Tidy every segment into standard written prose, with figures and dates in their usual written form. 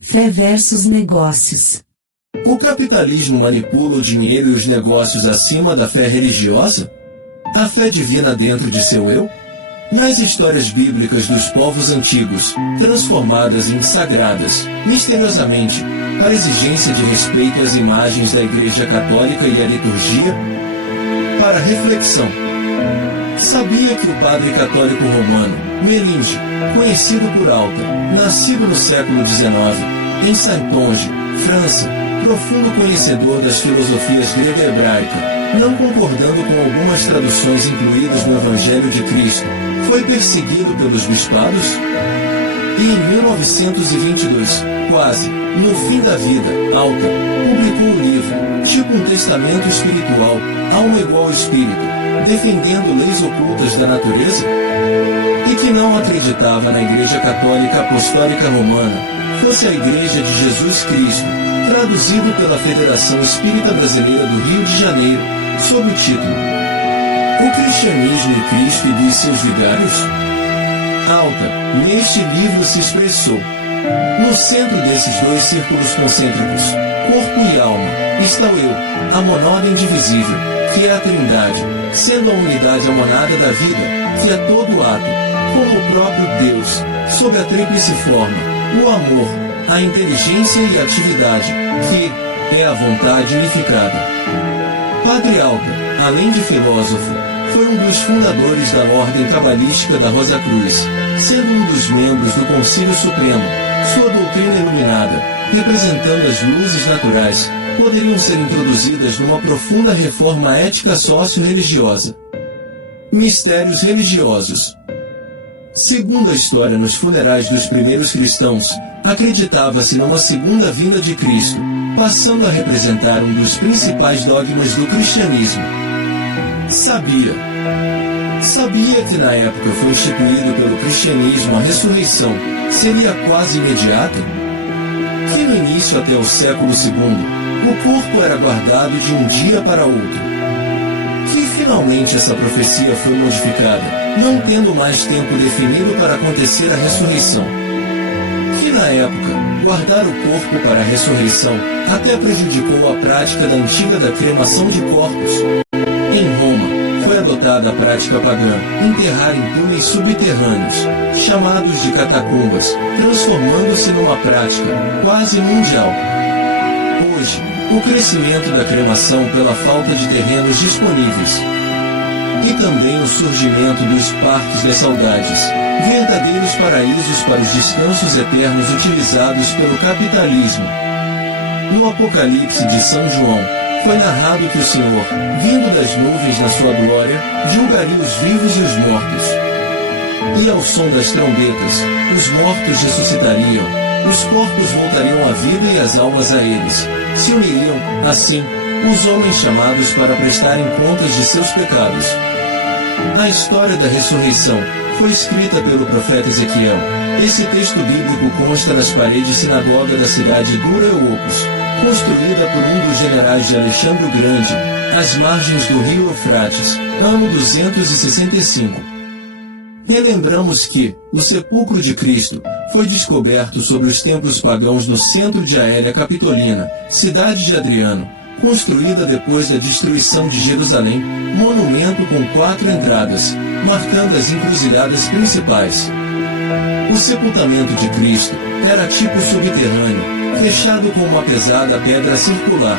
Fé versus negócios. O capitalismo manipula o dinheiro e os negócios acima da fé religiosa? A fé divina dentro de seu eu? Nas histórias bíblicas dos povos antigos, transformadas em sagradas, misteriosamente, para exigência de respeito às imagens da Igreja Católica e à liturgia? Para reflexão. Sabia que o padre católico romano, Melinge, conhecido por Alta, nascido no século XIX, em Saintonge, França, profundo conhecedor das filosofias grega e hebraica, não concordando com algumas traduções incluídas no Evangelho de Cristo, foi perseguido pelos bispados? E em 1922, quase, no fim da vida, Alta publicou o livro, tipo um testamento espiritual, Alma igual Espírito, defendendo leis ocultas da natureza? E que não acreditava na Igreja Católica Apostólica Romana, fosse a Igreja de Jesus Cristo, traduzido pela Federação Espírita Brasileira do Rio de Janeiro, sob o título O Cristianismo e Cristo e dos seus Vigários? Alta, neste livro se expressou. No centro desses dois círculos concêntricos, corpo e alma, está o eu, a monada indivisível, que é a Trindade, sendo a unidade a monada da vida, que é todo ato, como o próprio Deus, sob a tríplice forma, o amor, a inteligência e a atividade, que é a vontade unificada. Padre Alta, além de filósofo, foi um dos fundadores da Ordem Cabalística da Rosa Cruz, sendo um dos membros do Concílio Supremo. Sua doutrina iluminada, representando as luzes naturais, poderiam ser introduzidas numa profunda reforma ética sócio-religiosa. Mistérios religiosos. Segundo a história nos funerais dos primeiros cristãos, acreditava-se numa segunda vinda de Cristo, passando a representar um dos principais dogmas do cristianismo. Sabia que na época foi instituído pelo cristianismo a ressurreição seria quase imediata? Que no início até o século II, o corpo era guardado de um dia para outro. Que finalmente essa profecia foi modificada, não tendo mais tempo definido para acontecer a ressurreição. Que na época, guardar o corpo para a ressurreição até prejudicou a prática da antiga da cremação de corpos. Em Roma, foi adotada a prática pagã, enterrar em túneis subterrâneos, chamados de catacumbas, transformando-se numa prática quase mundial. Hoje, o crescimento da cremação pela falta de terrenos disponíveis e também o surgimento dos parques de saudades, verdadeiros paraísos para os descansos eternos utilizados pelo capitalismo. No Apocalipse de São João, foi narrado que o Senhor, vindo das nuvens na sua glória, julgaria os vivos e os mortos. E ao som das trombetas, os mortos ressuscitariam, os corpos voltariam à vida e as almas a eles. Se uniriam, assim, os homens chamados para prestarem contas de seus pecados. A história da ressurreição foi escrita pelo profeta Ezequiel. Esse texto bíblico consta nas paredes sinagoga da cidade de Dura-Eupos, construída por um dos generais de Alexandre o Grande, às margens do rio Eufrates, ano 265. Relembramos que o sepulcro de Cristo foi descoberto sobre os templos pagãos no centro de Aélia Capitolina, cidade de Adriano, construída depois da destruição de Jerusalém, monumento com 4 entradas, marcando as encruzilhadas principais. O sepultamento de Cristo era tipo subterrâneo, fechado com uma pesada pedra circular.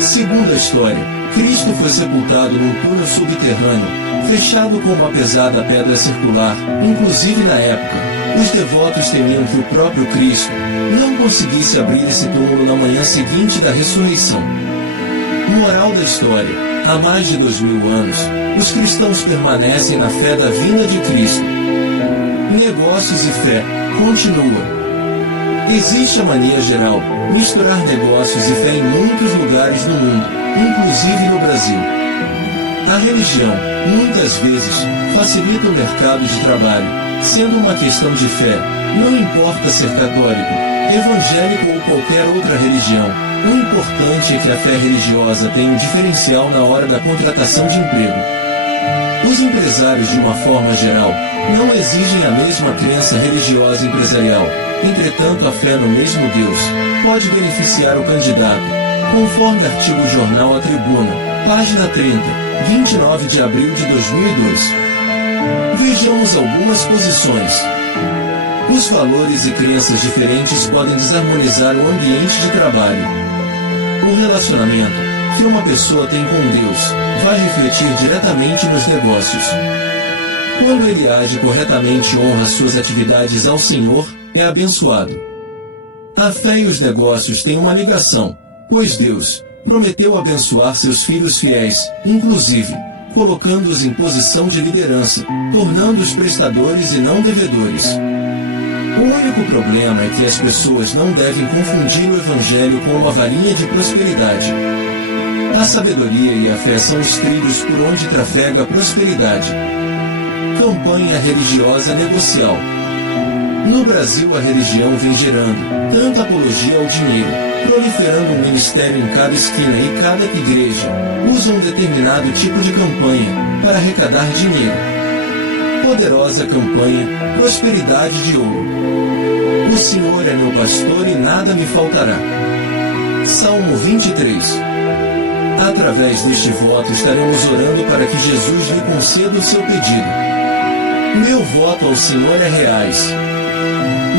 Segundo a história, Cristo foi sepultado num túnel subterrâneo, fechado com uma pesada pedra circular. Inclusive na época, os devotos temiam que o próprio Cristo não conseguisse abrir esse túmulo na manhã seguinte da ressurreição. Moral da história: há mais de 2000 anos, os cristãos permanecem na fé da vinda de Cristo. Negócios e fé continua. Existe a mania geral, misturar negócios e fé em muitos lugares no mundo, inclusive no Brasil. A religião, muitas vezes, facilita o mercado de trabalho, sendo uma questão de fé, não importa ser católico, evangélico ou qualquer outra religião. O importante é que a fé religiosa tenha um diferencial na hora da contratação de emprego. Os empresários, de uma forma geral, não exigem a mesma crença religiosa empresarial. Entretanto, a fé no mesmo Deus pode beneficiar o candidato, conforme artigo Jornal A Tribuna, página 30, 29 de abril de 2002. Vejamos algumas posições. Os valores e crenças diferentes podem desarmonizar o ambiente de trabalho. O relacionamento que uma pessoa tem com Deus vai refletir diretamente nos negócios. Quando ele age corretamente e honra suas atividades ao Senhor, é abençoado. A fé e os negócios têm uma ligação, pois Deus prometeu abençoar seus filhos fiéis, inclusive colocando-os em posição de liderança, tornando-os prestadores e não devedores. O único problema é que as pessoas não devem confundir o Evangelho com uma varinha de prosperidade. A sabedoria e a fé são os trilhos por onde trafega a prosperidade. Campanha religiosa negocial. No Brasil, a religião vem gerando tanta apologia ao dinheiro, proliferando um ministério em cada esquina e cada igreja usa um determinado tipo de campanha para arrecadar dinheiro. Poderosa campanha, prosperidade de ouro. O Senhor é meu pastor e nada me faltará. Salmo 23. Através deste voto estaremos orando para que Jesus lhe conceda o seu pedido. Meu voto ao Senhor é reais.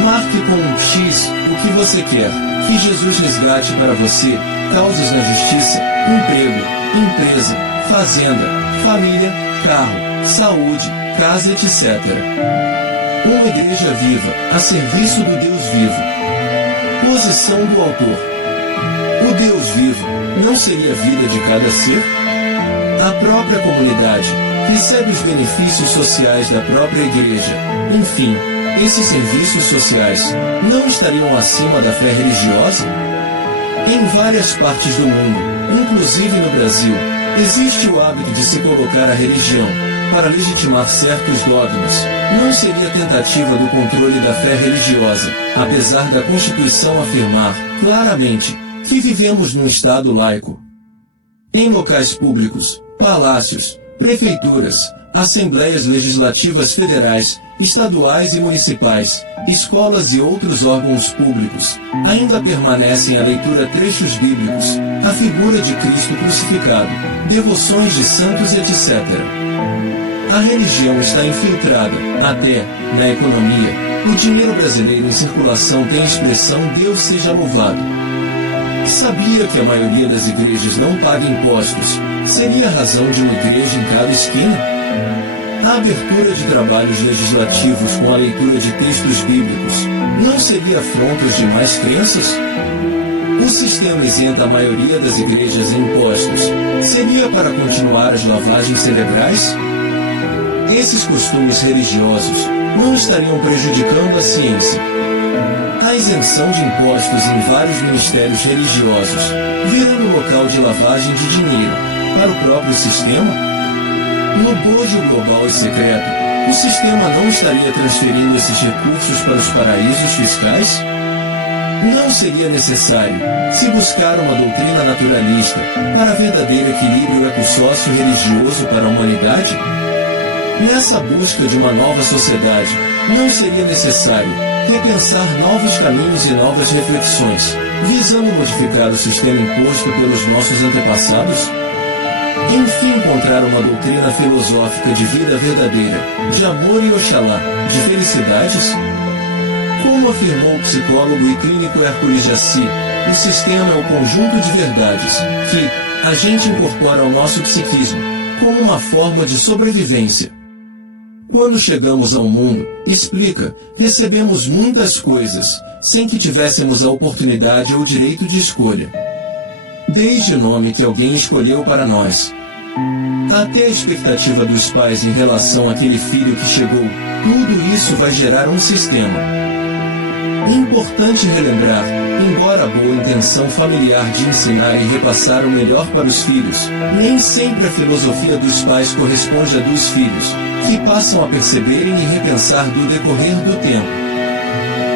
Marque com um X o que você quer que Jesus resgate para você: causas na justiça, emprego, empresa, fazenda, família, carro, saúde, casa, etc. Uma igreja viva, a serviço do Deus vivo. Posição do autor. O Deus vivo não seria a vida de cada ser? A própria comunidade recebe os benefícios sociais da própria igreja. Enfim, esses serviços sociais não estariam acima da fé religiosa? Em várias partes do mundo, inclusive no Brasil, existe o hábito de se colocar a religião para legitimar certos dogmas. Não seria tentativa do controle da fé religiosa, apesar da Constituição afirmar claramente que vivemos num Estado laico. Em locais públicos, palácios, prefeituras, assembleias legislativas federais, estaduais e municipais, escolas e outros órgãos públicos, ainda permanecem a leitura trechos bíblicos, a figura de Cristo crucificado, devoções de santos, etc. A religião está infiltrada, até, na economia. O dinheiro brasileiro em circulação tem a expressão "Deus seja louvado". Sabia que a maioria das igrejas não paga impostos? Seria a razão de uma igreja em cada esquina? A abertura de trabalhos legislativos com a leitura de textos bíblicos não seria afronta às demais crenças? O sistema isenta a maioria das igrejas em impostos. Seria para continuar as lavagens cerebrais? Esses costumes religiosos não estariam prejudicando a ciência. A isenção de impostos em vários ministérios religiosos, virando local de lavagem de dinheiro para o próprio sistema? No bojo global e secreto, o sistema não estaria transferindo esses recursos para os paraísos fiscais? Não seria necessário se buscar uma doutrina naturalista para verdadeiro equilíbrio ecossócio-religioso para a humanidade? Nessa busca de uma nova sociedade, não seria necessário repensar novos caminhos e novas reflexões, visando modificar o sistema imposto pelos nossos antepassados? Enfim, encontrar uma doutrina filosófica de vida verdadeira, de amor e Oxalá, de felicidades? Como afirmou o psicólogo e clínico Hércules Jaci, o sistema é o conjunto de verdades que a gente incorpora ao nosso psiquismo, como uma forma de sobrevivência. Quando chegamos ao mundo, explica, recebemos muitas coisas, sem que tivéssemos a oportunidade ou o direito de escolha. Desde o nome que alguém escolheu para nós, até a expectativa dos pais em relação àquele filho que chegou, tudo isso vai gerar um sistema. Importante relembrar, embora a boa intenção familiar de ensinar e repassar o melhor para os filhos, nem sempre a filosofia dos pais corresponde à dos filhos, que passam a perceberem e repensar do decorrer do tempo.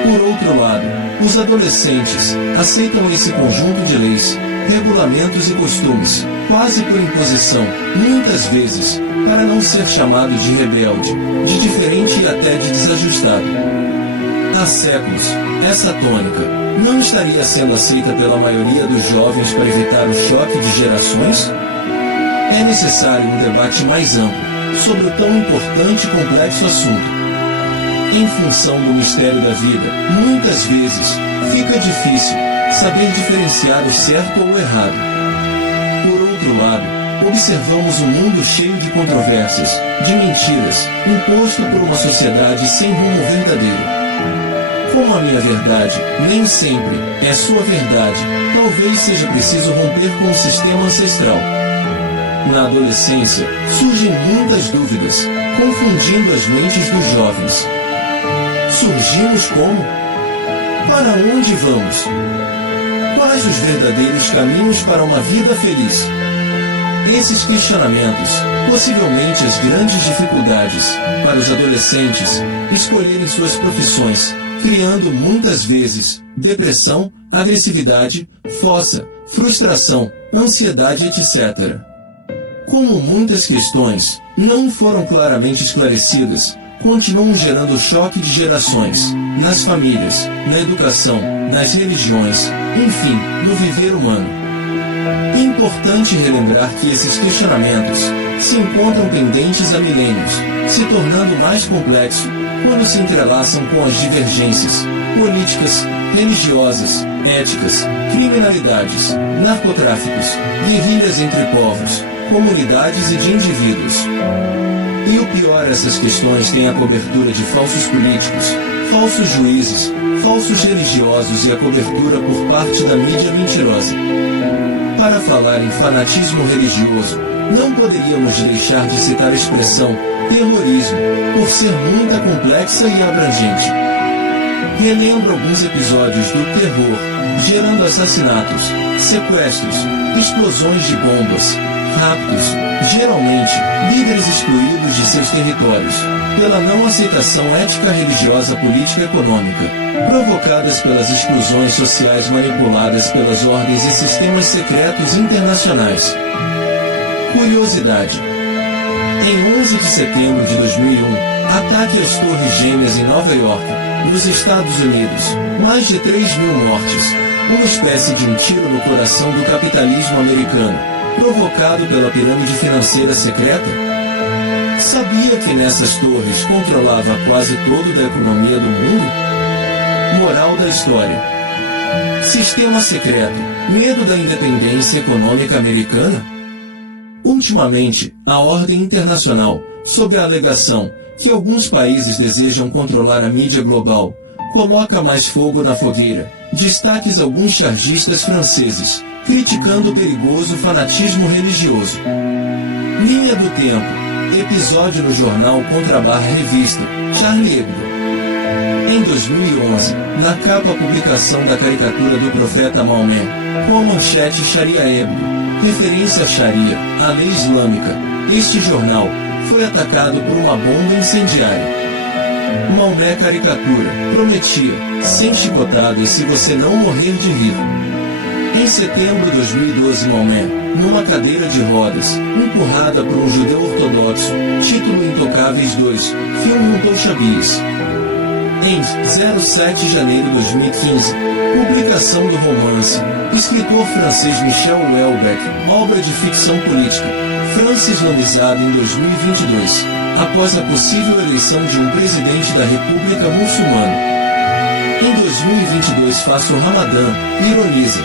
Por outro lado, os adolescentes aceitam esse conjunto de leis, regulamentos e costumes, quase por imposição, muitas vezes, para não ser chamado de rebelde, de diferente e até de desajustado. Há séculos, essa tônica não estaria sendo aceita pela maioria dos jovens para evitar o choque de gerações? É necessário um debate mais amplo sobre o tão importante e complexo assunto. Em função do mistério da vida, muitas vezes, fica difícil saber diferenciar o certo ou o errado. Por outro lado, observamos um mundo cheio de controvérsias, de mentiras, imposto por uma sociedade sem rumo verdadeiro. Como a minha verdade nem sempre é sua verdade, talvez seja preciso romper com o sistema ancestral. Na adolescência, surgem muitas dúvidas, confundindo as mentes dos jovens. Surgimos como? Para onde vamos? Quais os verdadeiros caminhos para uma vida feliz? Esses questionamentos, possivelmente as grandes dificuldades para os adolescentes escolherem suas profissões, criando muitas vezes depressão, agressividade, fossa, frustração, ansiedade, etc. Como muitas questões não foram claramente esclarecidas, continuam gerando choque de gerações, nas famílias, na educação, nas religiões, enfim, no viver humano. É importante relembrar que esses questionamentos se encontram pendentes há milênios, se tornando mais complexo quando se entrelaçam com as divergências políticas, religiosas, éticas, criminalidades, narcotráficos, guerrilhas entre povos, comunidades e de indivíduos. E o pior, essas questões têm a cobertura de falsos políticos, falsos juízes, falsos religiosos e a cobertura por parte da mídia mentirosa. Para falar em fanatismo religioso, não poderíamos deixar de citar a expressão terrorismo, por ser muito complexa e abrangente. Relembro alguns episódios do terror, gerando assassinatos, sequestros, explosões de bombas, raptos, geralmente, líderes excluídos de seus territórios, pela não aceitação ética, religiosa, política e econômica, provocadas pelas exclusões sociais manipuladas pelas ordens e sistemas secretos internacionais. Curiosidade. Em 11 de setembro de 2001, ataque às Torres Gêmeas em Nova York, nos Estados Unidos, mais de 3.000 mortes, uma espécie de um tiro no coração do capitalismo americano, provocado pela pirâmide financeira secreta? Sabia que nessas torres controlava quase toda a economia do mundo? Moral da história. Sistema secreto, medo da independência econômica americana? Ultimamente, a ordem internacional, sob a alegação que alguns países desejam controlar a mídia global, coloca mais fogo na fogueira, destaques alguns chargistas franceses, criticando o perigoso fanatismo religioso. Linha do Tempo, episódio no jornal Contra/Revista, Charlie Hebdo. Em 2011, na capa publicação da caricatura do profeta Maomé, com a manchete Sharia Hebdo, referência a Sharia, a lei islâmica, este jornal foi atacado por uma bomba incendiária. Maomé caricatura prometia, sem chicotadas se você não morrer de rir. Em setembro de 2012, Maomé, numa cadeira de rodas, empurrada por um judeu ortodoxo, título Intocáveis 2, filme Touchabias. Em 07 de janeiro de 2015, publicação do romance, escritor francês Michel Houellebecq, obra de ficção política, França islamizada em 2022, após a possível eleição de um presidente da República Muçulmana. Em 2022 faço o Ramadã, ironiza.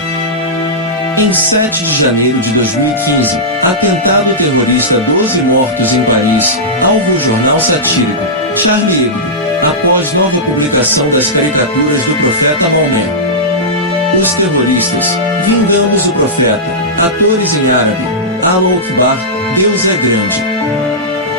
Em 7 de janeiro de 2015, atentado terrorista, 12 mortos em Paris, alvo jornal satírico, Charlie Hebdo, após nova publicação das caricaturas do profeta Maomé. Os terroristas, vingamos o profeta, atores em árabe, Allah Akbar, Deus é grande.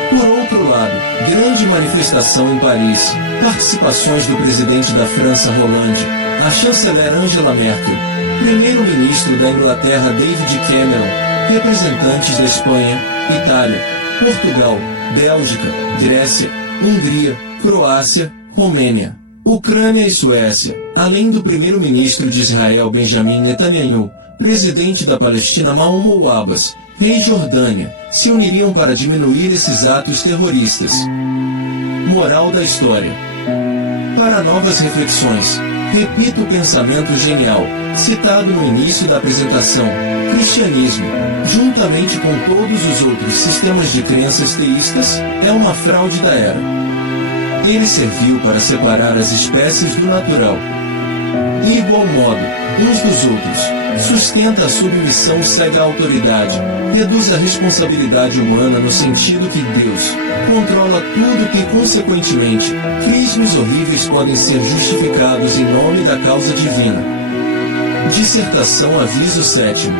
Por outro lado, grande manifestação em Paris, participações do presidente da França Hollande, a chanceler Angela Merkel, primeiro-ministro da Inglaterra David Cameron, representantes da Espanha, Itália, Portugal, Bélgica, Grécia, Hungria, Croácia, Romênia, Ucrânia e Suécia, além do primeiro-ministro de Israel Benjamin Netanyahu, presidente da Palestina Mahmoud Abbas, rei de Jordânia, se uniriam para diminuir esses atos terroristas. Moral da história. Para novas reflexões, repita o pensamento genial, citado no início da apresentação: cristianismo, juntamente com todos os outros sistemas de crenças teístas, é uma fraude da era. Ele serviu para separar as espécies do natural. De igual modo, uns dos outros, sustenta a submissão cega à autoridade, reduz a responsabilidade humana no sentido que Deus controla tudo que, consequentemente, crimes horríveis podem ser justificados em nome da causa divina. Dissertação Aviso 7º.